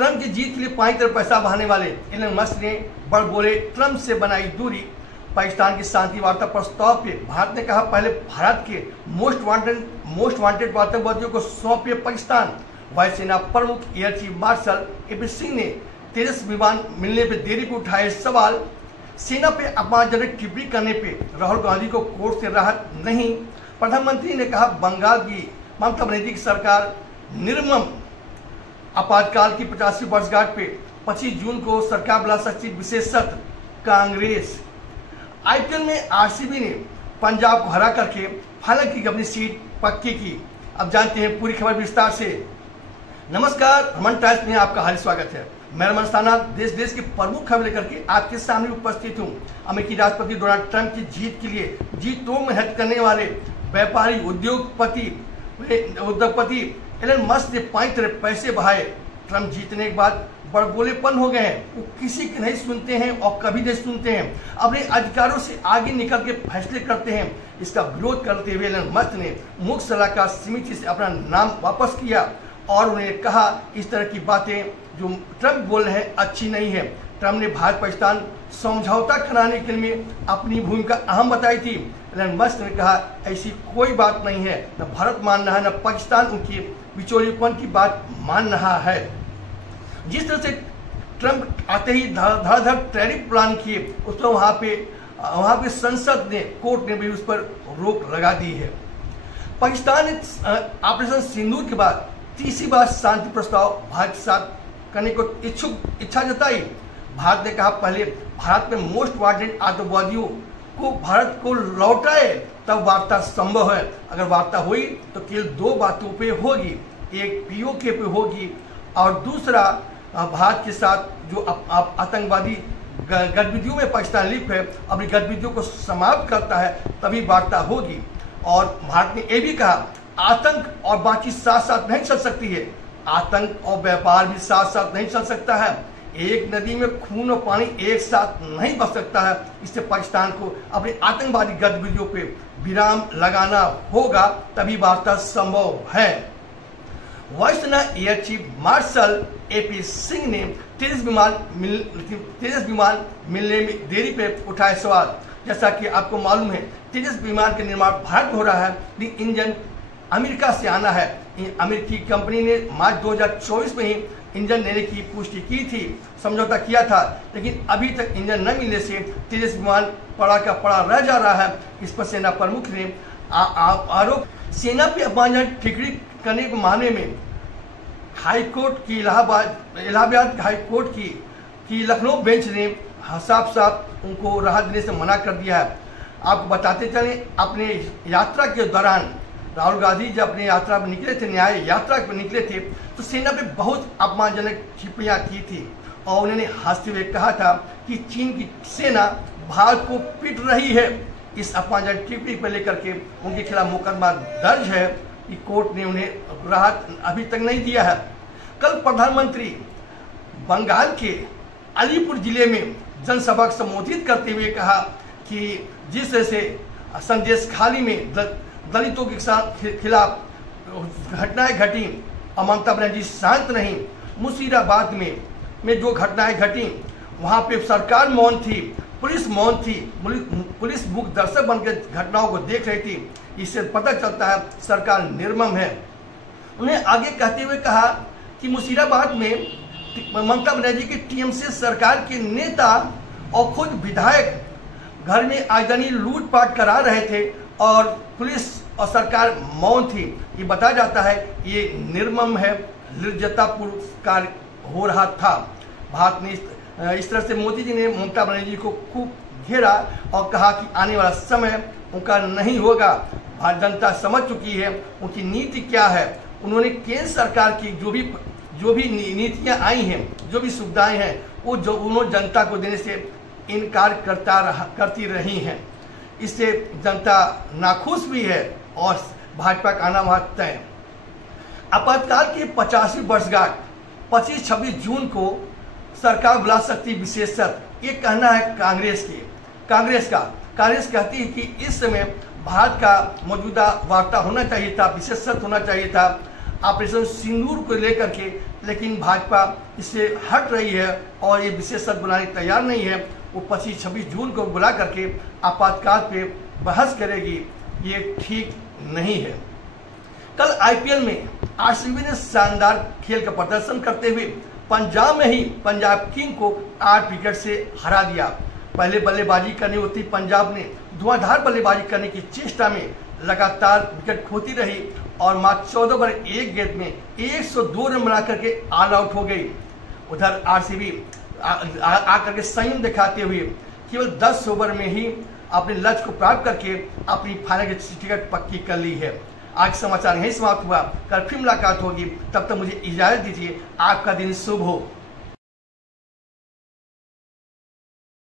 Trump की जीत के लिए पाई तरफ पैसा बहाने वाले एलन मस्क ने बड़ बोले, ट्रंप से बनाई दूरी। पाकिस्तान की शांति वार्ता प्रस्ताव पे भारत ने कहा, पहले भारत के मोस्ट वांटेड आतंकवादियों को सौंपे पाकिस्तान। वायुसेना प्रमुख air chief marshal AP Singh ने तेजस विमान मिलने पर देरी पर उठाए सवाल। सेना पे अपमानजनक टिप्पणी करने पे राहुल गांधी को कोर्ट से राहत नहीं। प्रधानमंत्री ने कहा, बंगाल की ममता बनर्जी की सरकार निर्मम। आपातकाल की 50वीं वर्षगांठ पे 25 जून को सरकार बुला सकती विशेष सत्र। कांग्रेस आईपीएल में आरसीबी ने पंजाब को हरा करके फाइनल की अपनी सीट पक्की की। अब जानते हैं पूरी खबर विस्तार से। नमस्कार, रमन टाइम्स में आपका हार्दिक स्वागत है। मैं रमन स्थाना देश की प्रमुख खबर लेकर के आपके सामने उपस्थित हूँ। अमेरिकी राष्ट्रपति डोनाल्ड ट्रंप की जीत के लिए जी तोड़ में हट करने वाले व्यापारी उद्योगपति एलन मस्क ने पाई तरफ पैसे बहाए। ट्रंप जीतने के बाद बड़बोलेपन हो गए हैं, वो किसी की नहीं सुनते हैं और कभी नहीं सुनते हैं, अपने अधिकारों से आगे निकल के फैसले करते हैं। इसका विरोध करते हुए एलन मस्क ने मुख्य सलाहकार समिति से अपना नाम वापस किया और उन्हें कहा, इस तरह की बातें जो ट्रंप बोल रहे हैं अच्छी नहीं है। ट्रंप ने भारत पाकिस्तान समझौता कराने के लिए अपनी भूमिका अहम बताई थी। एलन मस्क ने कहा, ऐसी कोई बात नहीं है, न भारत मान रहा है न पाकिस्तान उनकी बिचौलिएपन की बात मान रहा है। जिस तरह से ट्रंप आते ही धड़ाधड़ टैरिफ प्लान किए, उसको वहाँ पे संसद ने, कोर्ट ने भी उस पर रोक लगा दी है। पाकिस्तान ने ऑपरेशन सिंदूर के बाद तीसरी बार शांति प्रस्ताव भारत के साथ करने को इच्छा जताई। भारत ने कहा, पहले भारत में मोस्ट वांटेड आतंकवादियों को भारत को लौटाए तब वार्ता संभव है। अगर वार्ता हुई तो केवल दो बातों पे होगी, एक पीओके पे होगी और दूसरा भारत के साथ जो आतंकवादी गतिविधियों में पाकिस्तान लिप्त है, अपनी गतिविधियों को समाप्त करता है, तभी वार्ता होगी। और भारत ने यह भी कहा, आतंक और बाकी साथ साथ नहीं चल सकती है, आतंक और व्यापार भी साथ साथ नहीं चल सकता है। एक नदी में खून और पानी एक साथ नहीं बह सकता है। इससे पाकिस्तान को अपनी आतंकवादी गतिविधियों पे विराम लगाना होगा, तभी वार्ता संभव है। वायुसेना air chief marshal AP Singh ने तेजस विमान मिलने में देरी पे उठाए सवाल। जैसा कि आपको मालूम है, तेजस विमान का निर्माण भारत में हो रहा है, लेकिन इंजन अमेरिका से आना है। अमेरिकी कंपनी ने मार्च 2024 में ही इंजन देने की पुष्टि की थी, समझौता किया था, लेकिन अभी तक इंजन न मिलने से तेजस विमान पड़ा का पड़ा रह जा रहा है। इस पर सेना प्रमुख ने आरोप सेना पे अपमानजनक टिप्पणी करने के मामले में हाईकोर्ट की इलाहाबाद हाईकोर्ट की लखनऊ बेंच ने साफ साफ उनको राहत देने से मना कर दिया है। आपको बताते चलें, अपने यात्रा के दौरान राहुल गांधी जब अपनी यात्रा पर निकले थे, न्याय यात्रा पर निकले थे, तो सेना पे बहुत अपमानजनक टिप्पणियां की थी और उन्होंने हंसते हुए कहा था कि चीन की सेना भारत को पीट रही है। इस अपमानजनक टिप्पणी को लेकर के उनके खिलाफ मुकदमा दर्ज है कि कोर्ट ने उन्हें राहत अभी तक नहीं दिया है। कल प्रधानमंत्री बंगाल के अलीपुर जिले में जनसभा को संबोधित करते हुए कहा कि जिस तरह से संदेश खाली में दलितों के खिलाफ घटनाएं घटी और ममता बनर्जी शांत नहीं। मुशीराबाद में जो घटनाएं घटी, वहां पे सरकार मौन थी, पुलिस मौन थी, पुलिस मूक दर्शक बनकर घटनाओं को देख रही थी। इससे पता चलता है सरकार निर्मम है। उन्हें आगे कहते हुए कहा कि मुशीराबाद में ममता बनर्जी की टीएमसी सरकार के नेता और खुद विधायक घर में आगजनी लूटपाट करा रहे थे और पुलिस और सरकार मौन थी। ये बताया जाता है ये निर्मम है, निर्लज्जतापूर्ण कार्य हो रहा था। भारत ने इस तरह से मोदी जी ने ममता बनर्जी को खूब घेरा और कहा कि आने वाला समय उनका नहीं होगा। भारत जनता समझ चुकी है उनकी नीति क्या है। उन्होंने केंद्र सरकार की जो भी नीतियां आई हैं, जो भी सुविधाएं हैं, वो जो उन्होंने जनता को देने से इनकार करती रही हैं। इससे जनता नाखुश भी है और भाजपा का आना वहां तय। आपातकाल की 50वीं वर्षगांठ 25-26 जून को सरकार बुला सकती विशेष सत्र, ये कहना है कांग्रेस कहती है कि इस समय भारत का मौजूदा वार्ता होना चाहिए था, विशेष सत्र होना चाहिए था। ऑपरेशन सिंदूर को लेकर के, लेकिन भाजपा इससे हट रही है और ये विशेषज्ञ बुलाने तैयार नहीं है। वो 25-26 जून को बुला करके आपातकाल पे बहस करेगी, ये ठीक नहीं है। कल आईपीएल में आरसीबी ने शानदार खेल का प्रदर्शन करते हुए पंजाब में ही पंजाब किंग को 8 विकेट से हरा दिया। पहले बल्लेबाजी करनी होती पंजाब ने धुआंधार बल्लेबाजी करने की चेष्टा में लगातार विकेट खोती रही और मात्र 14 ओवर 1 गेंद में 102 रन बना करके ऑल आउट हो गई। उधर आरसीबी आकर के संयम दिखाते हुए केवल 10 ओवर में ही अपने लक्ष्य को प्राप्त करके अपनी फाइनल की टिकट पक्की कर ली है। आज समाचार यहीं समाप्त हुआ, कल फिर मुलाकात होगी, तब तक मुझे इजाजत दीजिए। आपका दिन शुभ हो।